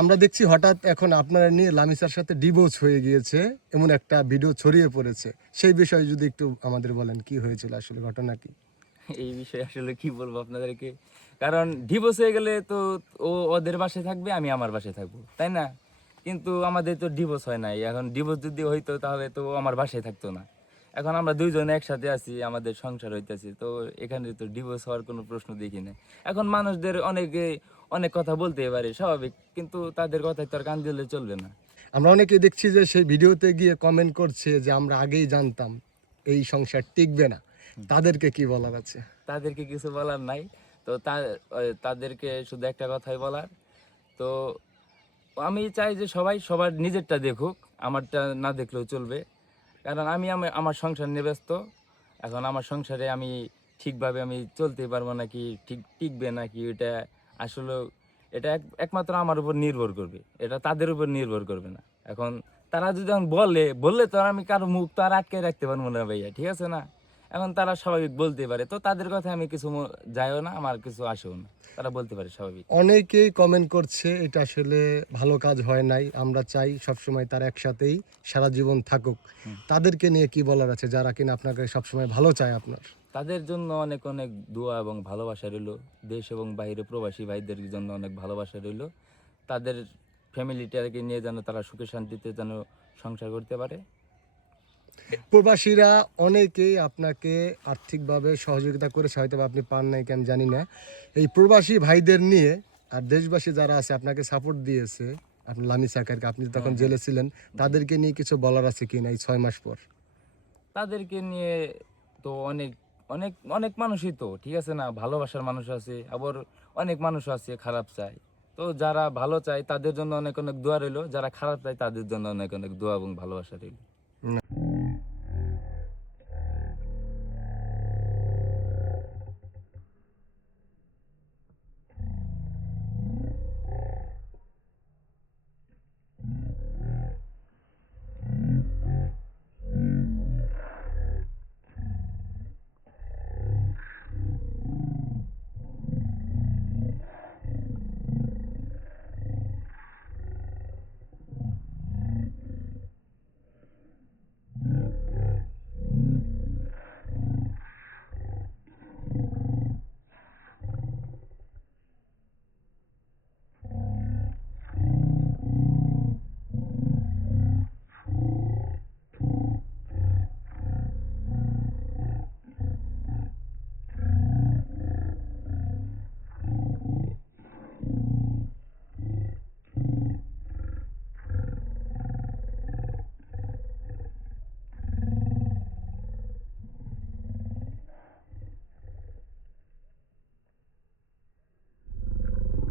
আমরা দেখছি হঠাৎ এখন আপনারা নিয়ে লামিসার সাথে ডিভোর্স হয়ে গিয়েছে, এমন একটা ভিডিও ছড়িয়ে পড়েছে। সেই বিষয়ে যদি একটু আমাদের বলেন, কি হয়েছিল আসলে, ঘটনা কি? এই বিষয়ে আসলে কি বলবো আপনাদেরকে, কারণ ডিভোর্স হয়ে গেলে তো ও ওদের বাসায় থাকবে, আমি আমার বাসায় থাকবো, তাই না? কিন্তু আমাদের তো ডিভোর্স হয় নাই। এখন ডিভোর্স যদি হইতো তাহলে তো ও আমার বাসায় থাকতো না। এখন আমরা দুইজনে একসাথে আছি, আমাদের সংসার হইতেছে, তো এখানে তো ডিভোর্স হওয়ার কোনো প্রশ্ন দেখি না। এখন মানুষদের অনেকে অনেক কথা বলতে পারে, স্বাভাবিক, কিন্তু তাদের কথায় তো আর কান দিলে চলবে না। আমরা অনেকেই দেখছি যে সেই ভিডিওতে গিয়ে কমেন্ট করছে যে আমরা আগেই জানতাম এই সংসার টিকবে না। তাদেরকে কি বলার আছে? তাদেরকে কিছু বলার নাই। তো তাদেরকে শুধু একটা কথাই বলার, তো আমি চাই যে সবাই সবার নিজেরটা দেখুক, আমারটা না দেখলেও চলবে। কারণ আমি আমার সংসার নিয়ে ব্যস্ত। এখন আমার সংসারে আমি ঠিকভাবে আমি চলতে পারবো নাকি, ঠিক টিকবে নাকি, এটা আসলে এটা একমাত্র আমার উপর নির্ভর করবে, এটা তাদের উপর নির্ভর করবে না। এখন তারা যদি এখন বললে তো আর আমি কারো মুখ তো আর আটকে রাখতে পারবো না ভাইয়া, ঠিক আছে না? এখন তারা স্বাভাবিক বলতে পারে, তো তাদের কথা আমি কিছু যাইও না, আমার কিছু আসেও না, তারা বলতে পারে স্বাভাবিক। অনেকেই কমেন্ট করছে এটা আসলে ভালো কাজ হয় নাই, আমরা চাই সবসময় তারা একসাথেই সারা জীবন থাকুক। তাদেরকে নিয়ে কি বলার আছে যারা কিনা আপনাকে সবসময় ভালো চায় আপনার? তাদের জন্য অনেক অনেক দোয়া এবং ভালোবাসা রইলো। দেশ এবং বাইরে প্রবাসী ভাইদের জন্য অনেক ভালোবাসা রইলো। তাদের ফ্যামিলিটাকে নিয়ে যেন তারা সুখে শান্তিতে যেন সংসার করতে পারে। প্রবাসীরা অনেকেই আপনাকে আর্থিকভাবে সহযোগিতা করেছে, হয়তো বা আপনি পান নাই কেন জানি না। এই প্রবাসী ভাইদের নিয়ে আর দেশবাসী যারা আছে আপনাকে সাপোর্ট দিয়েছে, আপনি লামি সাকারকে, আপনি তখন জেলে ছিলেন, তাদেরকে নিয়ে কিছু বলার আছে কি না এই 6 মাস পর? তাদেরকে নিয়ে তো অনেক অনেক অনেক মানুষই তো, ঠিক আছে না, ভালোবাসার মানুষ আছে, আবার অনেক মানুষ আছে খারাপ চায়। তো যারা ভালো চায় তাদের জন্য অনেক অনেক দোয়া রইলো, যারা খারাপ চায় তাদের জন্য অনেক অনেক দোয়া এবং ভালোবাসা রইলো।